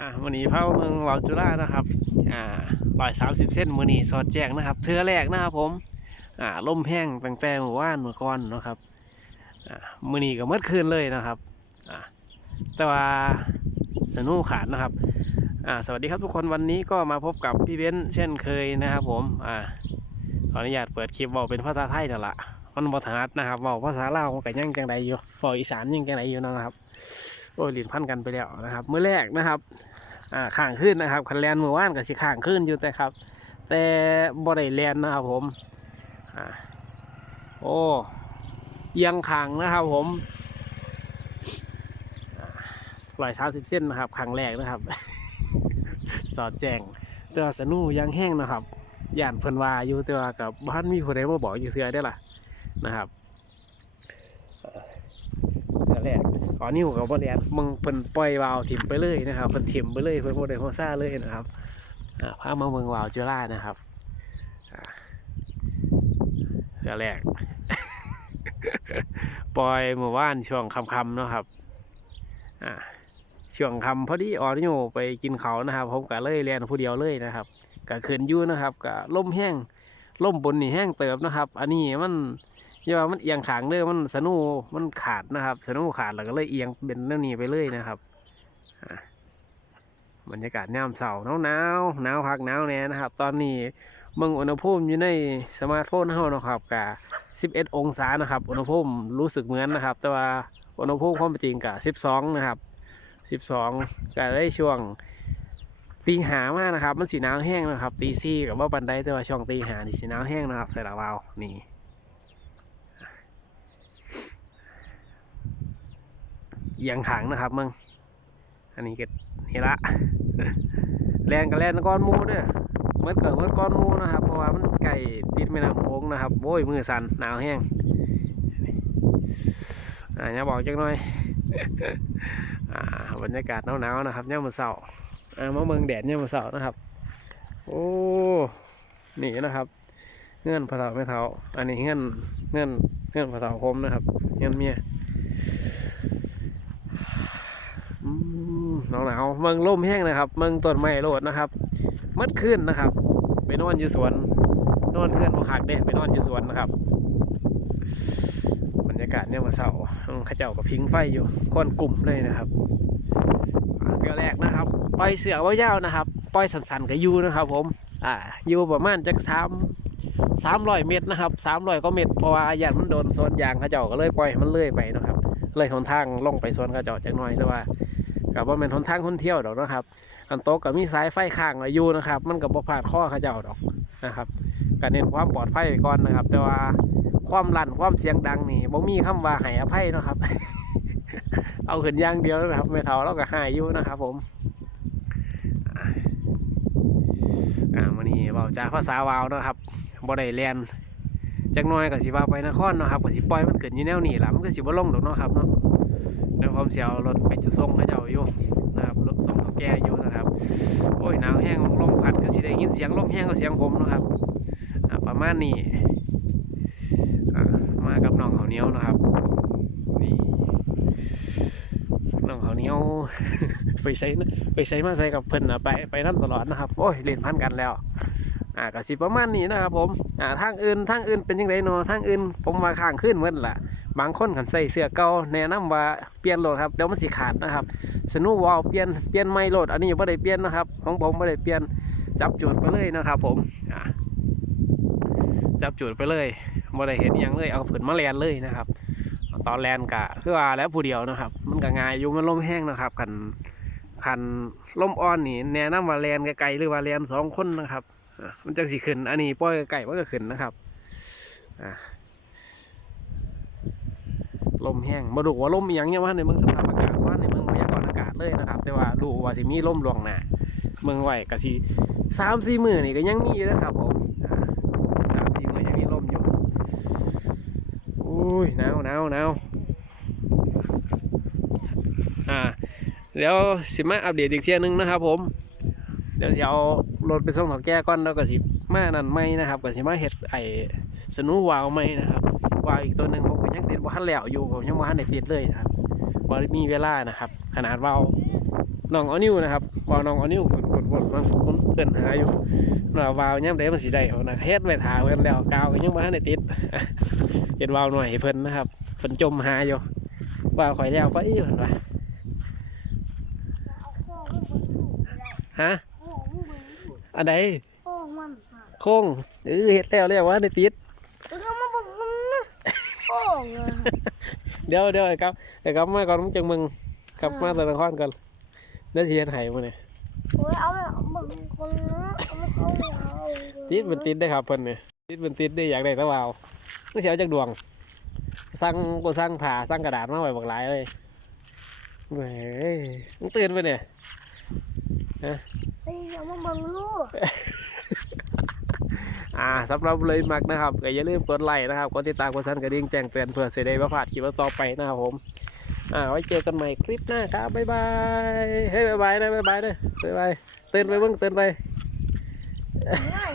อ่าวันนี้พาเมืองวาวจุฬานะครับอ่าร้อยสามสิบเส้นมือนี้สอดแจงนะครับ เทือแรกนะครับผมอ่าล่มแห้งตั้งแต่เมื่อวานเมื่อก่อนนะครับอ่ามือนี้ก็เมื่อคืนเลยนะครับอ่าแต่ว่าสนุกขาดนะครับอ่าสวัสดีครับทุกคนวันนี้ก็มาพบกับพี่เบ้นเช่นเคยนะครับผมอ่าขออนุญาตเปิดคลิปบอกเป็นภาษาไทยเดี๋ยวละมันบทนัดนะครับบอกภาษาลาวมันก็ยังจังใดอยู่บอกอีสานยังจังใดอยู่นะครับ โอ้ยหลินพันกันไปแล้วนะครับเมื่อแรกนะครับอ่าข้างขึ้นนะครับคันแลนเมื่อวานกับสิข้างขึ้นอยู่แต่ครับ แต่บ่ได้แลนนะครับผมอ่าโอ้ยังขางนะครับผมร้อยสามสิบเส้นนะครับครั้งแรกนะครับ สอดแจงตัวสนูยังแห้งนะครับย่านเพิ่นวาอยู่แต่ว่ากับบ้านมีคนใดมาบอกอยู่เทือได้ล่ะนะครับเอ่อเทื่ อแรกขอนิ้วกับบ่เรียนมึงเพิ่นปล่อยวาวถิ่มไปเลยนะครับเพิ่นถิ่มไปเลยเพิ่นบ่ได้โฮซ่าเลยนะครับอ่าพามาเมืองวาวจุฬานะครับเรือแรกปล่อยเมื่อวานช่วงค่ำๆเนาะครับช่วงค่ำพอดีออนิโอไปกินเขานะครับ ผมก็เลยเรียนผู้เดียวเลยนะครับก็ขึ้นยู่นะครับก็ล่มแห้ง ล่มบนนี่แห้งเติบนะครับ อันนี้มันอย่าว่ามันเอียงขางเด้อมันสนูมันขาดนะครับ สนูขาดแล้วก็เลยเอียงเป็นแนวนี้ไปเลยนะครับบรรยากาศย่มเสาหนาวหนาวหนาวพักหนาวแน่นะครับ ตอนนี้เมืองอุณหภูมิอยู่ในสมาร์ทโฟนเฮานะครับกับ 11 องศานะครับ อุณหภูมิรู้สึกเหมือนนะครับ แต่ว่าอุณหภูมิความจริงกับ 12 นะครับ 12ก็ได้ช่วง ตีหามากนะครับ มันสีนาวแห้งนะครับ ตีซี่กับว่าบันไดแต่ว่าช่วงตีหานี่สีนาวแห้งนะครับใส่ละวานี่เอียงขังนะครับมึงอันนี้ก็นี่ละแลนกับแลนก้อนมูเด้อเมื่อเกิดเมื่อก้อนมูนะครับ เพราะว่ามันไก่ติดแม่น้ำโขงนะครับโอ้ยมือสั่นหนาวแห้งอ่าอย่าบอกจังหน่อยอ่าบรรยากาศหนาวๆนะครับเนี่ยามมือเสา อ่ามาเมืองแดดเนี่ยมือเสาร์นะครับ โอ้นี่นะครับ เงื่อนภาษาไม่เท้าอันนี้เงื่อนเงื่อนเงื่อนภาษาคมนะครับ เงื่อนเมียหนาวหนาวๆเมืองล่มแห้งนะครับ เมืองต้นไม้โลดนะครับมืดขึ้นนะครับ ไปนอนอยู่สวนนอนเพื่อนบ่คักเด้ไปนอนอยู่สวนนะครับบรรยากาศเนี่ยมาเสาร์ข้าเจ้ากับพิงไฟอยู่คนกลุ่มเลยนะครับเที่ยวแรกนะครับ ปล่อยเสือว่ายาวนะครับ ปล่อยสันๆกับยูนะครับ ผม อ่าอยู่ประมาณจักสามสามร้อยเมตรนะครับสามร้อยก็เมตรเพราะว่าญาติมันโดนโซนยางเข้าเจ้าก็เลยปล่อยมันเลื่อยไปนะครับ เลยหนทางลงไปสวนเข้าเจ้าจักหน่อยแต่ว่ากับว่าเป็นหนทางคนเที่ยวดอกนะครับ อันโต๊ะกับมีสายไฟข้างอยู่นะครับ มันกับบ่าดข้อเขาเจ้าดอกนะครับก็เน้นความปลอดภัยไว้ก่อนนะครับ แต่ว่าความลั่นความเสียงดังนี่บ่มีคำว่าให้อภัยนะครับ เอาขึ้นย่างเดียวนะครับไม่เท่าเราก็หายอยู่นะครับผมอ่า อ่าวันนี้เว้าจากภาษาวาวเนาะครับบ่ได้เรียนจักน้อยก็สิว่าไปนครเนาะครับก็สิปล่อยมันเกิดอยู่แนวนี้ล่ะมันก็สิบ่ลงดอกเนาะครับเนาะในความเสียวรถไปจะส่งเขาเจ้าอยู่นะครับรถส่งเขาแก่อยู่นะครับ โอ้ยหนาวแห้งลมพัดก็สิได้ยินเสียงลมแห้งก็เสียงผมนะครับประมาณนี้มากับน้องเขาเนี้ยวนะครับ น้องเขาเนียไปใส่ไปใส่มาใส่กับเพิ่นนะไปไปนั่ตลอดนะครับโอ้ยเล่นพันกันแล้วอ่าก็สิประมาณนี้นะครับผมอ่าทางอื่นทางอื่นเป็นยังไงเนาะทางอื่น ผมมาข้างขึ้นเหมือนล่ะ บางคนขันใส่เสื้อเก่าแนะนำว่าเปลี่ยนโหลดครับเดี๋ยวมันสิขาดนะครับสนูวอลเปลี่ยนเปลี่ยนไม่โหลดอันนี้ไม่ได้เปลี่ยนนะครับ ของผมไม่ได้เปลี่ยนจับจุดไปเลยนะครับ ผมอ่าจับจุดไปเลยไม่ได้เห็นยังเลยเอาผืนมาแลนเลยนะครับ ตอนแลนกะคือว่าแล้วผู้เดียวนะครับ มันก็ง่ายอยู่มันลมแห้งนะครับคันคันลมอ่อนนี่แนะนำว่าแลนไกลๆหรือว่าแลนสองคนนะครับมันจะสิขึ้น อันนี้ปล่อยไก่มันก็ขึ้นนะครับอ่าลมแห้งมาดูว่าลมย่างเนี่ยว่าในเมืองสภาพอากาศว่าในเมืองพยากรณ์อากาศเลยนะครับ แต่ว่าดูว่าสิมีลมหลวงหนาเมืองไหวกะสิสามสี่หมือนี่ก็ยังมีนะครับผมอ่าสามสี่มือยังมีลมอยู่อุ้ ยหนาวหนาวหนาวอ่าเดี๋ยวสิมาอัปเดตอีกเที่ยนึงนะครับ ผมเดี๋ยวจะเอารถไปส่งถอแก้ก่อนแล้วก็สิมานั่นไม่นะครับก็สิมาเฮ็ดไอ้สนูวาวไม่นะครับวาวอีกตัวหนึ่งผมก็ยังติดว่านแล้วอยู่ผมยังว่าทันได้ติดเลยนะครับบริมีเวลานะครับ ขนาดวาวน้องออนิวนะครับวาวน้องออนิวคน คนคนมันคนเดินหาอยู่น่าวาวย่ำได้มันสีได้เขานะเฮ็ดไปถาเพิ่นแล้วกาวก็ยังบ่ทันได้ติดเฮ็ดวาวหน่อยให้เพิ่นนะครับเพิ่นจมหาอยู่วาวข่อยแล้วไปเพิ่นว่าเอาโค้งมันบนหูอะไรฮะโค้งมันบนหูอันใดโค้งมันอะโค้งเออเฮ็ดแล้วแล้วว่าได้ติดแล้วก็มาบอกมันนะโค้งอะเดี๋ยวเดี๋ยวไอ้ครับไอ้ครับมาก่อนมึงจังมึงกลับมาตะนครก่อนเดี๋ยวสิเฮ็ดให้มื้อนี้ โอ้ยเอาเลยเอาบอกคนนะเอามาเข้าไปเอาติดมันติดได้ครับเพิ่นนี่ติดมันติดได้อยากได้ตะวาวมันสิเอาจากดวงสั่งกูสั่งผ่าสั่งกระดาษมาไว้บักหลายเลยเว้ยมึงตื่นไปเนี่ยเฮ้ยเอามาบังลูกอ่าสำหรับเลยมักนะครับก็อย่าลืมกดไลค์นะครับกดติดตามกดสั่นกระดิ่งแจ้งเตือนเพื่อจะได้ไม่พลาดคลิปต่อไปนะครับผม อ่าไว้เจอกันใหม่คลิปหน้าครับบ๊ายบายเฮ้ยบ๊ายบายนะบ๊ายบายนะบ๊ายบายเตือนไปเบิ้งตื่นไป ง่าย